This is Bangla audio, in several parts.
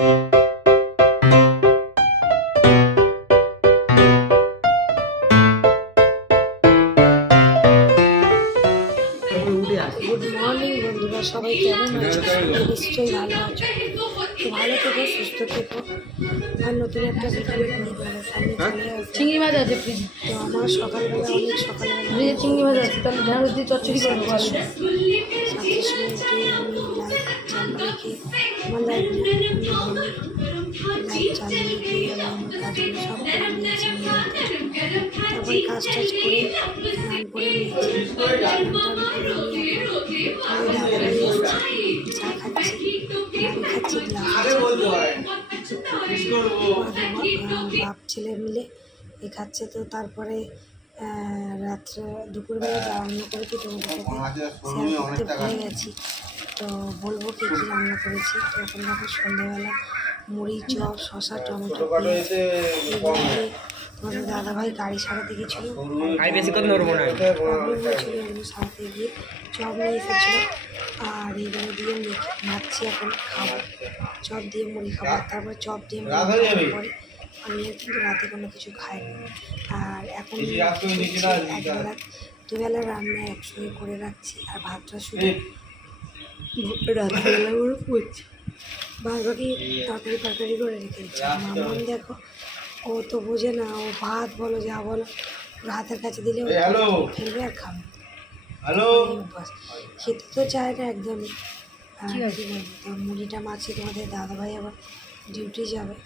গুড মর্নিং বন্ধুরা, সবাই কেমন আছো? নিশ্চয়ই ভালো আছো। তো ভালো থেকো, সুস্থ থেকো। আর নতুন একটা ভিডিও তোমাদের সামনে চলে আসবে। চিংড়ি মাছ আছে ফ্রিজে। তো আমার সকালবেলা অনেক সকালবেলা ফ্রিজে চিংড়ি মাছ আছে, তাহলে ঢেঁড়স দিয়ে চচ্চড়ি করবো। সাতটার সময় উঠে আমি লাইট চালু রেখে আমার লাইট চালু রেখে আমি আমার কাজগুলো সব করে নিয়েছি। তারপরে কাজ টাজ করে স্নান করে নিয়েছি। স্নান করে নিয়ে চা খাচ্ছি, আমি খাচ্ছি বাপ ছেলে মিলে এ খাচ্ছে। তো তারপরে রাত্রে দুপুরবেলা রান্না করেছি, তোমাদের সাথে শেয়ার করতে ভুলে গেছি। তো বলবো কী কী রান্না করেছি। তো এখন দেখো সন্ধ্যাবেলা মুড়ি, চপ, শশা, টমেটো তোমাদের দাদাভাই গাড়ি সারাতে গেছিলো, এগুলো সারাতে গিয়ে চপ নিয়ে এসেছিলো। আর এগুলো দিয়ে মাছি এখন খাবো, চপ দিয়ে মুড়ি খাবো। তারপর চপ দিয়ে মুড়ি খাওয়ার পরে আমি কিন্তু রাতে কোনো কিছু খাইনি। আর এখন একবেলা দুবেলা রান্না একসঙ্গে করে রাখছি। আর ভাতটা শুধু রাত্রিবেলা করে করছি, বাকি তরকারি করে রেখে দিচ্ছি। মামন দেখো, ও তো বোঝে না, ও ভাত বলো যা বলো ওর হাতের কাছে দিলে ফেলবে আর খাবে। খেতে তো চায় না একদমই। তো মুড়িটা মাছি তোমাদের দাদাভাই আবার ডিউটি যাবে,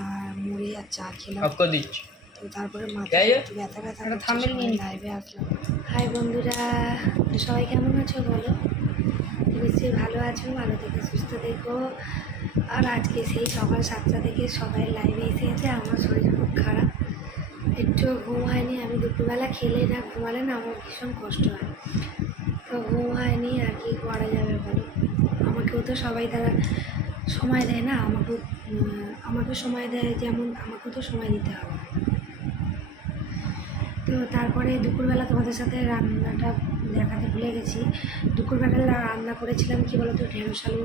আর মুড়ি আর চা খেলাম। তো তারপরে মাথায় একটু ব্যথা লাইভে আসলাম। হাই বন্ধুরা, সবাই কেমন আছো বলো? নিশ্চয়ই ভালো আছো, ভালো থেকে সুস্থ থেকো। আর আজকে সেই সকাল 7টা থেকে সবাই লাইভে এসেছে। আমার শরীর খুব খারাপ, একটু ঘুম হয়নি। আমি দুপুরবেলা খেলে না ঘুমালে না আমার ভীষণ কষ্ট হয়। তো ঘুম হয়নি, আর কি করা যাবে বলো? আমাকেও তো সবাই তারা সময় দেয় না, আমাকে সময় দেয় যেমন আমাকেও তো সময় দিতে হবে। তো তারপরে দুপুরবেলা তোমাদের সাথে রান্নাটা দেখাতে ভুলে গেছি। দুপুরবেলা রান্না করেছিলাম কি বলো তো, ঢেঁড়স আলু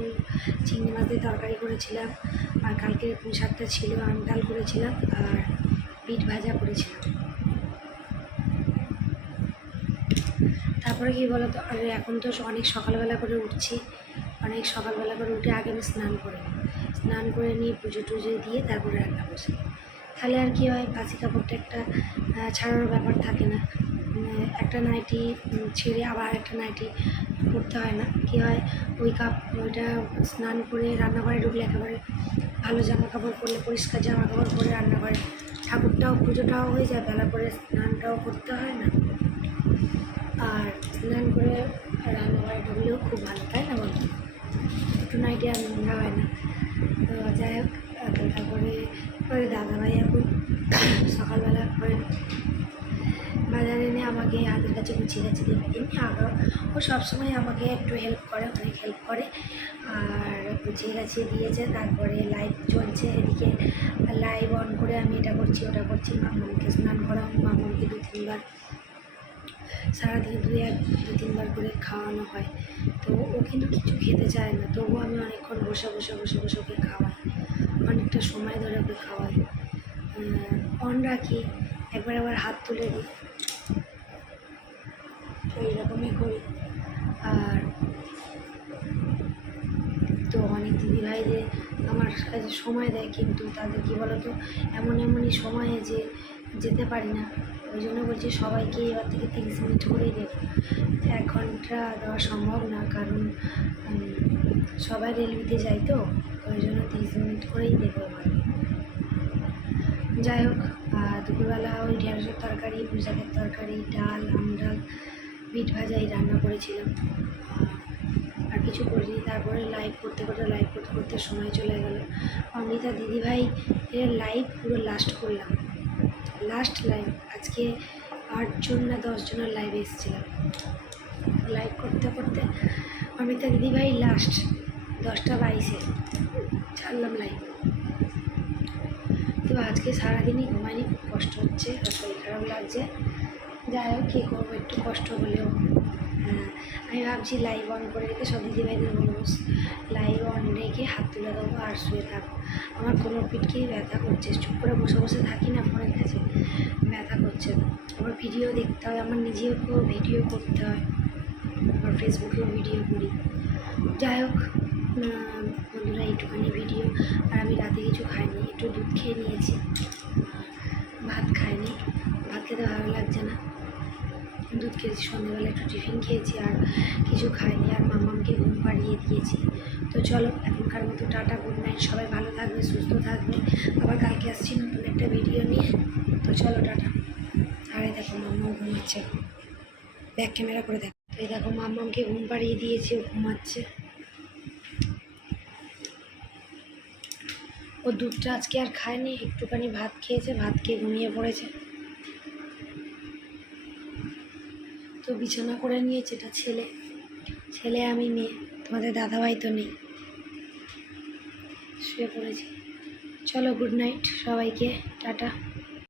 চিংড়ি মাছ দিয়ে তরকারি করেছিলাম। আর কালকে পুঁই শাকটা ছিল, আম ডাল করেছিলাম, আর বিট ভাজা করেছিলাম। তারপরে কি বলো তো, আর এখন তো অনেক সকালবেলা করে উঠছি, অনেক সকালবেলা করে উঠে আগে আমি স্নান করে নিয়ে পুজো টুজো দিয়ে তারপরে রান্না বসি। তাহলে আর কি হয়, বাসি কাপড়টা একটা ছাড়ানোর ব্যাপার থাকে না। একটা নাইটি ছেড়ে আবার একটা নাইটি পরতে হয় না। কি হয়, ওইটা স্নান করে রান্নাঘরে ঢুকলে একেবারে ভালো জামা কাপড় পরলে, পরিষ্কার জামা কাপড় পরে রান্নাঘরে ঠাকুরটাও পুজোটাও হয়ে যায়, বেলা করে স্নানটাও করতে হয় না। আর স্নান করে রান্নাঘরে ঢুকলেও খুব ভালো, তাই না বলতো? একটু নাইটি আর নোংরা হয় না। তো যাই হোক, তারপরে দাদাভাই এখন সকালবেলা করে বাজারে এনে আমাকে হাতের কাছে গুছিয়ে গেছে দেবে। এমনি আগে ও সবসময় আমাকে একটু হেল্প করে, অনেক হেল্প করে। আর গুছিয়ে গাছিয়ে দিয়েছে। তারপরে লাইভ চলছে, এদিকে লাইভ অন করে আমি এটা করছি ওটা করছি। মামুনকে স্নান করাম, মামুনকে 2-3 বার সারাদিন 2-3 বার করে খাওয়ানো হয়। তো ও কিন্তু কিছু খেতে চায় না, তবুও আমি অনেকক্ষণ বসে ওকে খাওয়াই, অনেকটা সময় ধরে ওকে খাওয়াই। অন রাখি, একবার আবার হাত তুলে দিই, তো এইরকমই করি। আর তো অনেক দিদিভাইদের আমার কাছে সময় দেয়, কিন্তু তাদের কী বলো তো, এমনই সময়ে যে যেতে পারি না। ওই জন্য বলছি সবাইকে এবার থেকে 30 মিনিট করেই দেবো, 1 ঘন্টা দেওয়া সম্ভব না, কারণ সবাই রেলওয়েতে যায়। তো ওই জন্য 30 মিনিট করেই দেবো এবার। যাই হোক, দুপুরবেলা ওই ঢেঁড়সের তরকারি, পুঁই শাকের তরকারি, ডাল, আম ডাল, বিট ভাজা এই রান্না করেছিলাম, আর কিছু করিনি। তারপরে লাইভ করতে সময় চলে গেল। অমৃতা দিদিভাই এর লাইভ পুরো লাস্ট করলাম, লাস্ট লাইভ। আজকে 8 জন না 10 জনের লাইভে এসেছিলাম। লাইভ করতে অমৃতা দিদিভাই লাস্ট 10টা 22-এ ছাড়লাম লাইভ। তো আজকে সারাদিনই ঘুমাইনি, খুব কষ্ট হচ্ছে, শরীর খারাপ লাগছে। যাই হোক, কী করবো, একটু কষ্ট হলেও আমি ভাবছি লাইভ অন করে রেখে সব দিদিভাইদের বলবো লাইভ অন রেখে হাত তুলে দেবো আর শুয়ে থাকবো। আমার কোনো পিঠকেই ব্যথা করছে, চুপ করে বসে বসে থাকি না ফোনের কাছে, ব্যথা করছে। আমার ভিডিও দেখতে হয়, আমার নিজেকেও ভিডিও করতে হয়, আমার ফেসবুকেও ভিডিও করি। যাই হোক বন্ধুরা, এইটুখানি ভিডিও। আর আমি রাতে কিছু খাইনি, একটু দুধ খেয়ে নিয়েছি, ভাত খাইনি, ভাত খেতে ভালো লাগছে না। দুধ খেয়েছি, সন্ধ্যেবেলা একটু টিফিন খেয়েছি, আর কিছু খাইনি। আর মামামকে ঘুম পাড়িয়ে দিয়েছি। তো চলো এখনকার মতো টাটা, গুড নাইট। সবাই ভালো থাকবে, সুস্থ থাকবে। আবার কালকে আসছি নতুন একটা ভিডিও নিয়ে। তো চলো টাটা। আর এই দেখো মাম্মাও ঘুমাচ্ছে, ব্যাক ক্যামেরা করে দেখো। তো এই দেখো মাম্মামকে ঘুম পাড়িয়ে দিয়েছি, ও ঘুমাচ্ছে। ও দুধটা আজকে আর খায়নি, একটুখানি ভাত খেয়েছে, ভাত খেয়ে ঘুমিয়ে পড়েছে। তো বিছানা করে নিয়েছে, এটা ছেলে আমি মেয়ে, তোমাদের দাদাভাই তো নেই, শুয়ে পড়েছি। চলো গুড নাইট সবাইকে, টাটা।